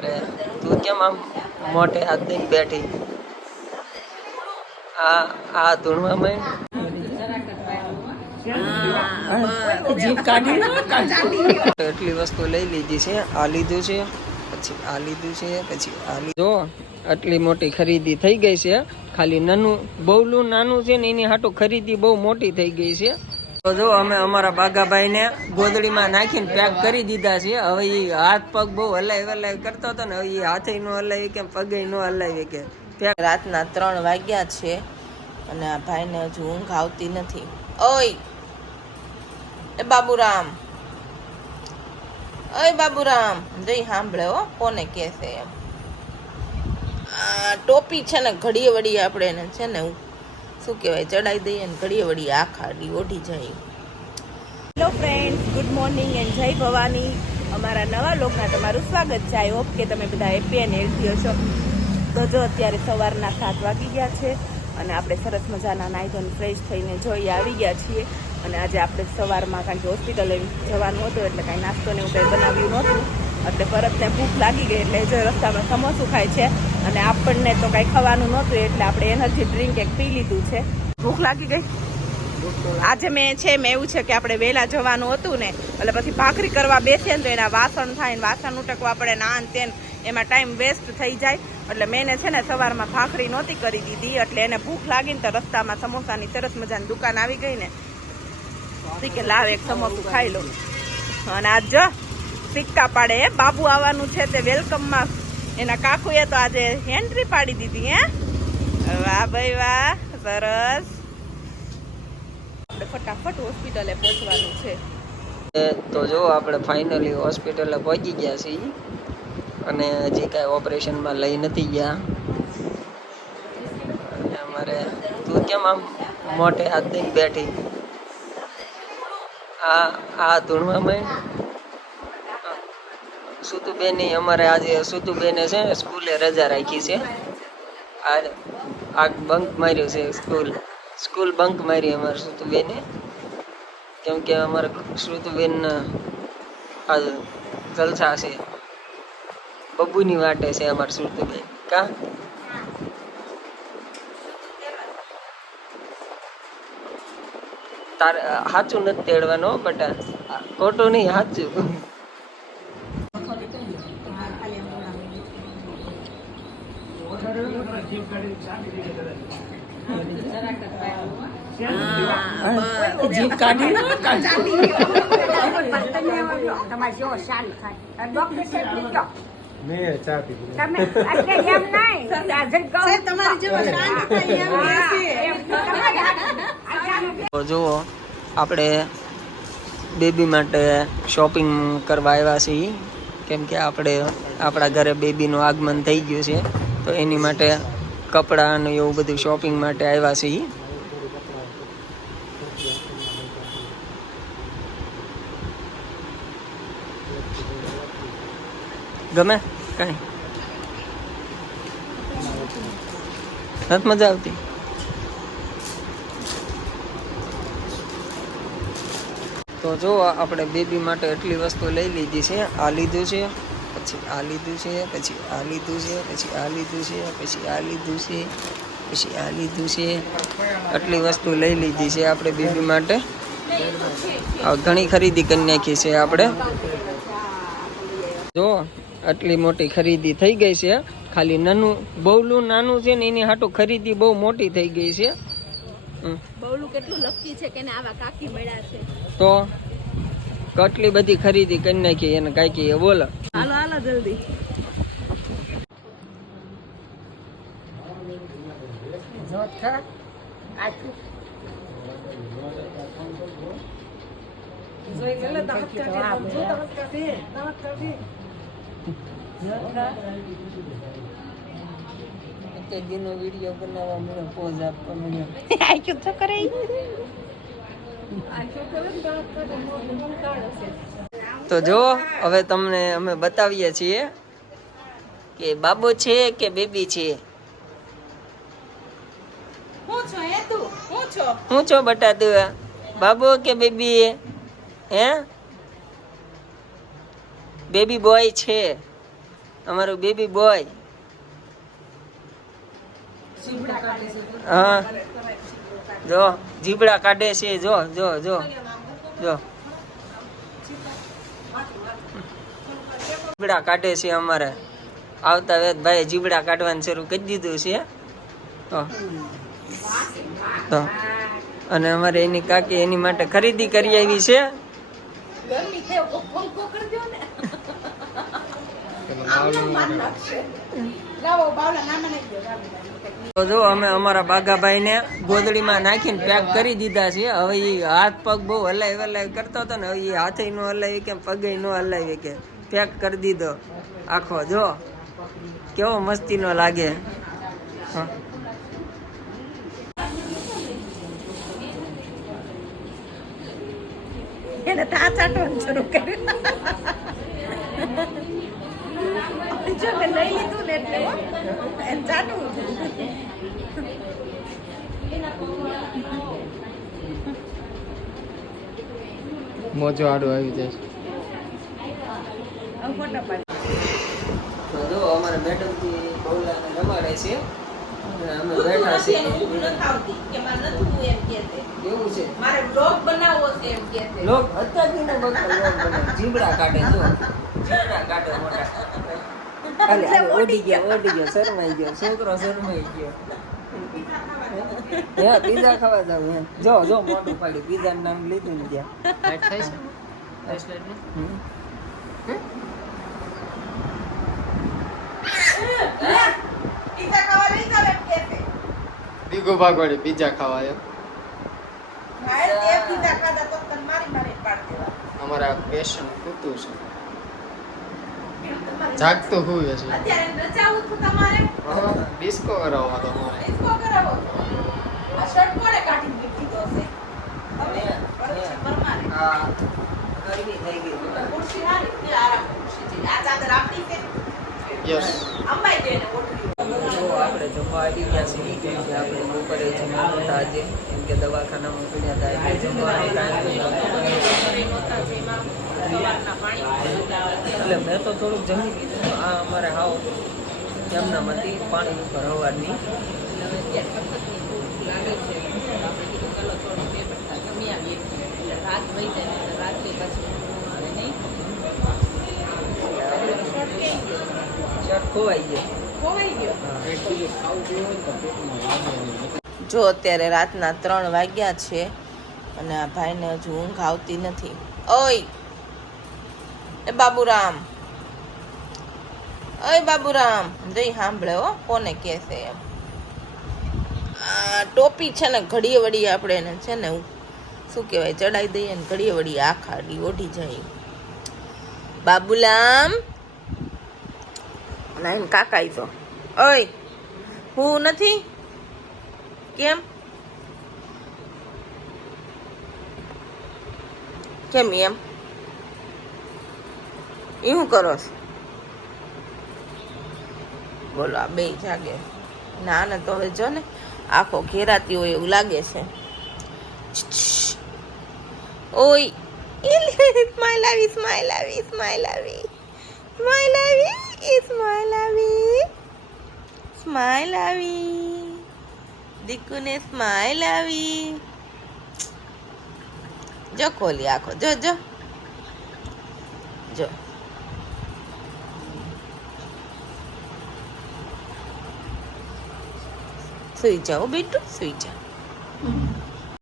અમારે તું કેમ આમ મોટે હાથ દઈને બેઠી? આ આ ધૂણવા માં એટલી વસ્તુ લઈ લીધી છે આ લીધું છે પછી આ લીધું છે પછી આ લીધું. આટલી મોટી ખરીદી થઈ ગઈ છે ખાલી નાનું બહુલું નાનું છે ને એની હાટું ખરીદી બહુ મોટી થઈ ગઈ છે. તો જો અમે અમારા બાગાભાઈને ગોદડીમાં નાખીને પેક કરી દીધા છે. હવે એ હાથ પગ બહુ હલાવી હલાવી કરતો હતો ને હવે એ હાથે નો હલાવી કે પગે નો હલાવી કે. રાતના ત્રણ વાગ્યા છે અને આ ભાઈને હજુ ઊંઘ આવતી નથી. ઓય! એ બાબુરામ! ઓય બાબુરામ! જઈ સાંભળે હો, કોને કહેશે એમ? આ ટોપી છે ને, ઘડીએ વળીએ આપણે એને છે ને શું કહેવાય, ચડાઈ દઈએ ને ઘડીએ વળી આખા ડી ઓઢી જાય. Hello friends good morning and જય ભવાની. અમારા નવા લોકમાં તમારું સ્વાગત છે. આઈ હોપ કે તમે બધા હેપી એન્ડ હેલ્ધી હશો. તો જો અત્યારે સવારના સાત વાગી ગયા છે અને આપણે સરસ મજાના નાઈ ધોઈને ફ્રેશ થઈને જોઈ આવી ગયા છીએ. અને આજે આપણે સવારમાં કારણ કે હોસ્પિટલે જવાનું હતું એટલે કાંઈ નાસ્તો ને એવું કંઈ બનાવ્યું નહોતું. એટલે પરતને ભૂખ લાગી ગઈ એટલે જો રસ્તામાં સમોસું ખાય છે અને આપણને તો કાંઈ ખાવાનું નહોતું, એટલે આપણે એનર્જી ડ્રિંક એક પી લીધું છે. ભૂખ લાગી ગઈ? આજે મેં છે, મેં એવું છે કે આપણે વહેલા જવાનું હતું ને, એટલે પછી ભાખરી કરવા બેસીએ ને તો એના વાસણ થાય ને વાસણ ઉટકવા પડે ને તેન, એમાં ટાઈમ વેસ્ટ થઈ જાય. એટલે મેં છે ને સવારમાં ભાખરી નહોતી કરી દીધી, એટલે એને ભૂખ લાગીને તો રસ્તામાં સમોસાની સરસ મજાની દુકાન આવી ગઈ ને. કે લાવ એક સમોસું ખાઈ લો. અને આજ જો સિક્કા પાડે બાબુ આવવાનું છે તે વેલકમમાં એના કાકુએ તો આજે એન્ટ્રી પાડી દીધી, હે? વાહ ભાઈ વાહ, સરસ. આપણે ફટાફટ હોસ્પિટલે પહોંચવાનું છે. તો જો, આપણે ફાઇનલી હોસ્પિટલે પહોંચી ગયા છીએ. અને હજી કાંઈ ઓપરેશનમાં લઈ નથી ગયા. અમારે, તું કેમ આમ મોટે હાથ દઈને બેઠી? આ આ ધૂણવામાં સુતુબેની અમારે આજે સુતુબેને છે, સ્કૂલે રજા રાખી છે. આ આ બંક માર્યું છે સ્કૂલ. સ્કૂલ બંક મારી અમારે સુતુબેને. કેમ કે અમારે શ્રુતબેન આ જલસા છે. બબુની વાટે છે અમારે સુતુબેન. કા? તારે સાચું નથી તેડવાનો બટા. ખોટું નહીં સાચું જીભ કાઢી તમારે તો જુઓ, આપણે બેબી માટે શોપિંગ કરવા આવ્યા છીએ. કેમ કે આપણે આપણા ઘરે બેબીનું આગમન થઈ ગયું છે, તો એની માટે કપડાં અને એવું બધું શોપિંગ માટે આવ્યા છીએ. ગમે? કાંઈ. નથી મજા આવતી. તો જો આપણે બેબી માટે એટલી વસ્તુ લઈ લીધી છે. આ લીધું છે, પછી આ લીધું છે, પછી આ લીધું છે, પછી આ લીધું છે, પછી આ લીધું છે, પછી આ લીધું છે. આટલી વસ્તુ લઈ લીધી છે આપણે બેબી માટે. ઘણી ખરીદી કરી નાખી છે આપણે. જો આટલી મોટી ખરીદી થઈ ગઈ છે. ખાલી નાનું બહુલું નાનું છે ને એની હાટું ખરીદી બહુ મોટી થઈ ગઈ છે. હમ. બહુલું કેટલું લકી છે કે આવા કાકી મળ્યા છે? તો કેટલી બધી ખરીદી કરી નાખી એને કાંઈ બોલો. હાલો હાલો જલ્દી. એક દિનો વીડિયો બનાવવા મને પોઝ આપવા તો કરે તો જો હવે તમને અમે બતાવીએ છીએ કે બાબો છે કે બેબી છો. હું છો બટા દેવા બાબો કે બેબી? હે? બેબી બોય છે. અમારું બેબી બોય. હા. જો જીબડા કાઢે છે. જો જો જો. જો. જીબડા કાઢે છે અમારે. આવતા વેત ભાઈ જીબડા કાઢવાનું શરૂ કરી દીધું છે. તો. અને અમારે એની કાકી એની માટે ખરીદી કરી આવી છે ગરમી છે પંખો કરી દો ને લાવો બાવલા નામે નાખી દો તો જો અમે અમારા બાગાભાઈને ગોદડીમાં નાખીને પેક કરી દીધા છે. હવે એ હાથ પગ બહુ હલાવી હલાવી કરતો હતો ને હવે એ હાથે નો હલાવી કે પગે નો હલાવી કે પેક કરી દીધો આખો. જો કેવો મસ્તીનો લાગે. હા. એને તા ચાટવાનું શરૂ કર્યું. જો મેં લઈ લીધું ને એટલે એમ ચાલુ મોજો આડો આવી જાય હવે ફોટા પાડ. તો જો અમારે મેડમથી બહુલાને રમાડે છે. અને અમે બેઠા છીએ. એવું છે? મારે બ્લોગ બનાવવો છે એમ કે છે લોક અત્યારથી નો બગડો લોક બને. જીબડા કાઢે જો જીબડા કાઢે મોટા. અલે ઓડી ગયો ઓડી ગયો શરમાઈ ગયો છોકરો શરમાઈ ગયો હે પીઝા ખાવા જાવ એમ જો જો મોટું પાડ્યું પીઝા નામ લીધું ને ત્યાં હમ. પીઝા ખાવા લઈ જાવ એમ દીગો ભાગવાડી પીઝા ખાવા એમ ભાઈ તે પીઝા ખાધા તો તને મારી મારી પાડ દેવા અમારા પેશન કૂતું છે જાગતું હોય છે અત્યારે રજાવું છું તમારે? ડિસ્કો કરાવવા તમારે ડિસ્કો કરાવો આ શર્ટ કોણે કાઢી દીધો છે હવે પરમશી પરમારે. આ ગરમી થઈ ગઈ ખુરશી હારી તે આરામ ખુરશી છે. આ ચાદર આપણી છે. યસ અંબાઈ જઈને ઓઢવી તો આપણે જમવા આવી ગયા છીએ કેમ કે આપણે બપોરે જમવા નહોતા આજે કેમ કે દવાખાનામાં પડ્યા હતા એટલે જમવાનો ટાઈમ એટલે મેં તો થોડુંક જમી લીધું. આ અમારે હાવ એમનામાંથી પાણી ઉપર હવારની જો અત્યારે રાતના ત્રણ વાગ્યા છે અને આ ભાઈને હજુ ઊંઘ આવતી નથી. ઓય! એ બાબુરામ. અય બાબુરામ. જઈ સાંભળે હો, કોને કે છે એમ. આ ટોપી છે ને, ઘડીએ વળી આપણે એને છે ને શું કહેવાય, ચડાઈ દઈએ ને, ઘડીએ વળી આખા ડી ઓઢી જાય. બાબુલામ. નાઈન કાકા તો ઓય, હું નથી? કેમ? કેમ એમ? એ શું કરો છો? બોલો, આ બે જાગે. ના, ને, તો હવે જો ને, આખો ઘેરાતી હોય એવું લાગે છે. ઓય સ્માઈલ આવી સ્માઈલ આવી સ્માઈલ આવી. સ્માઈલ આવી સ્માઈલ આવી. સ્માઈલ આવી. દીકુને સ્માઈલ આવી. જો ખોલી આખો, જો જો. સુઈ જાઓ બેટું સુઈ જાઓ.